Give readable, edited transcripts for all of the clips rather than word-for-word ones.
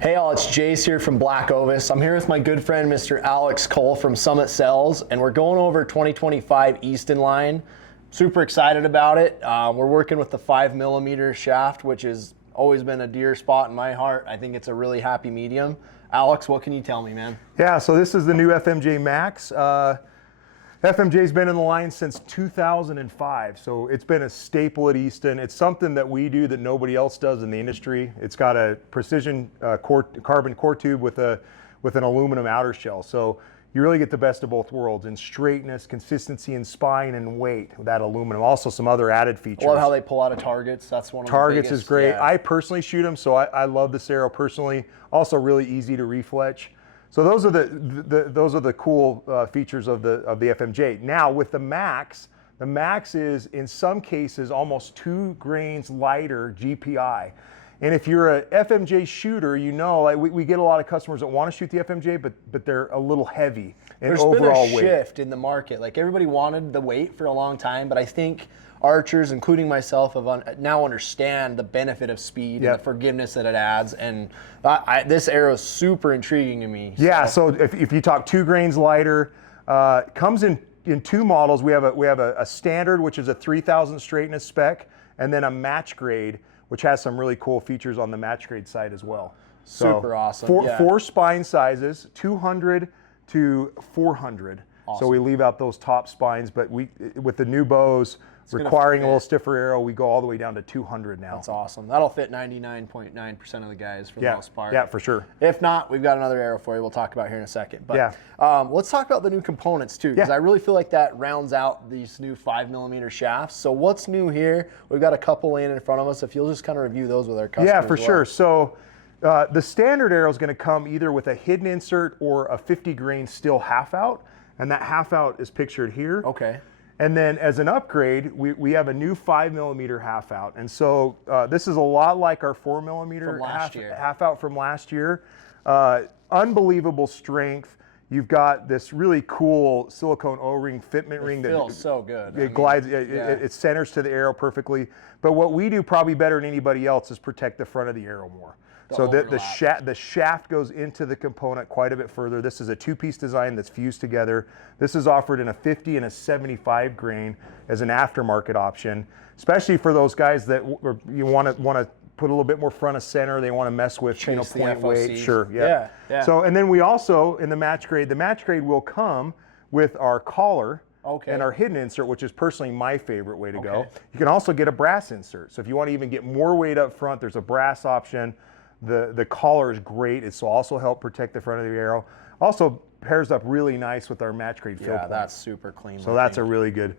Hey all, it's Jace here from BlackOvis. I'm here with my good friend Mr. Alex Cole from Summit Cells, and we're going over 2025 Easton line. Super excited about it. We're working with the 5mm shaft, which has always been a dear spot in my heart. I think it's a really happy medium. Alex, what can you tell me, man? Yeah, so this is the new FMJ Max. FMJ's been in the line since 2005, so it's been a staple at Easton. It's something that we do that nobody else does in the industry. It's got a precision carbon core tube with an aluminum outer shell, so you really get the best of both worlds in straightness, consistency in spine, and weight with that aluminum. Also some other added features. I love how they pull out of targets. That's one of the Targets biggest, is great. yeah. I personally shoot them, so I love this arrow personally. Also really easy to refletch. So those are the cool features of the FMJ. Now with the Max is in some cases almost 2 grains lighter GPI. And if you're a FMJ shooter, you know, like we get a lot of customers that want to shoot the FMJ, but they're a little heavy in overall weight. There's been a shift in the market. Like everybody wanted the weight for a long time, but I think archers, including myself, have now understand the benefit of speed and the forgiveness that it adds. And this arrow is super intriguing to me. Yeah, so if you talk 2 grains lighter, comes in 2 models. We have a standard, which is a 3000 straightness spec, and then a match grade, which has some really cool features on the match grade side as well. Super awesome. Four spine sizes, 200 to 400. Awesome. So we leave out those top spines, but with the new bows, requiring a little stiffer arrow, we go all the way down to 200 now. That's awesome. That'll fit 99.9% of the guys for the most part. Yeah, for sure. If not, we've got another arrow for you we'll talk about here in a second. But let's talk about the new components too, because I really feel like that rounds out these new 5mm shafts. So what's new here? We've got a couple laying in front of us. If you'll just kind of review those with our customers. Yeah, for sure. So the standard arrow is going to come either with a hidden insert or a 50 grain steel half out, and that half out is pictured here. Okay. And then as an upgrade, we have a new 5mm half out. And so this is a lot like our 4mm half out from last year. Unbelievable strength. You've got this really cool silicone O-ring fitment ring that feels so good. It glides, it centers to the arrow perfectly. But what we do probably better than anybody else is protect the front of the arrow more. So the shaft goes into the component quite a bit further. This is a 2-piece design that's fused together. This is offered in a 50 and a 75 grain as an aftermarket option, especially for those guys that you want to put a little bit more front of center. They want to mess with point weight. Sure, yeah. So and then we also in the match grade will come with our collar. And our hidden insert, which is personally my favorite way to go. You can also get a brass insert. So if you want to even get more weight up front, there's a brass option. The collar is great. It's also help protect the front of the arrow. Also pairs up really nice with our match grade fill point. Yeah, that's super clean. So that's a really good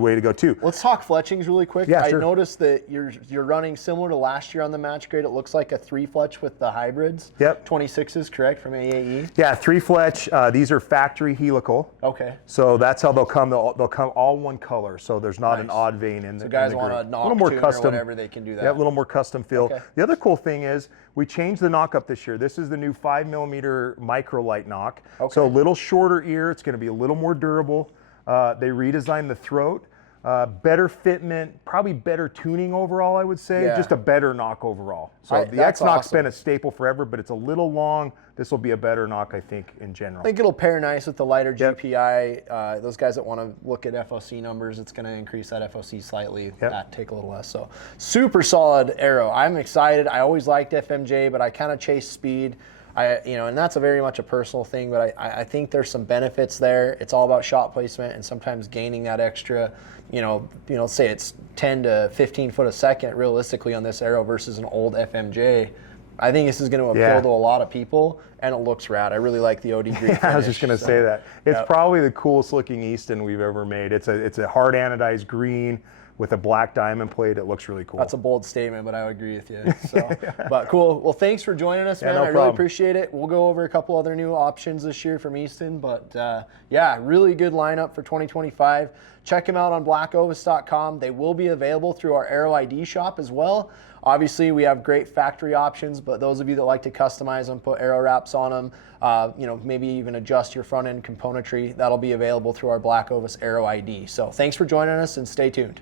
way to go too. Let's talk fletchings really quick. Yeah, I noticed that you're running similar to last year on the match grade. It looks like a 3-fletch with the hybrids. Yep. 26s, correct, from AAE? Yeah, 3-fletch. These are factory helical. Okay. So that's how they'll come. They'll come all one color. So there's not an odd vein in the. So guys want a nock tune or whatever, they can do that. Yeah, a little more custom feel. The other cool thing is we changed the nock up this year. This is the new 5mm microlight nock. So a little shorter ear. It's going to be a little more durable. They redesigned the throat. Better fitment, probably better tuning overall, I would say. Just a better nock overall. So the X-Nock's been a staple forever, but it's a little long. This will be a better nock, I think, in general. I think it'll pair nice with the lighter GPI. Those guys that want to look at FOC numbers, it's going to increase that FOC slightly. That take a little less. So super solid arrow. I'm excited. I always liked FMJ, but I kind of chase speed. And that's very much a personal thing, but I think there's some benefits there. It's all about shot placement and sometimes gaining that extra, say it's 10 to 15 foot a second realistically on this arrow versus an old FMJ. I think this is going to appeal to a lot of people, and it looks rad. I really like the OD green finish. I was just going to say that. It's probably the coolest looking Easton we've ever made. It's a hard anodized green with a black diamond plate. It looks really cool. That's a bold statement, but I would agree with you. So, but cool. Well, thanks for joining us, man. No I really appreciate it. We'll go over a couple other new options this year from Easton, but really good lineup for 2025. Check them out on blackovis.com. They will be available through our Arrow ID shop as well. Obviously, we have great factory options, but those of you that like to customize them, put arrow wraps on them, maybe even adjust your front end componentry, that'll be available through our BlackOvis Arrow ID. So thanks for joining us and stay tuned.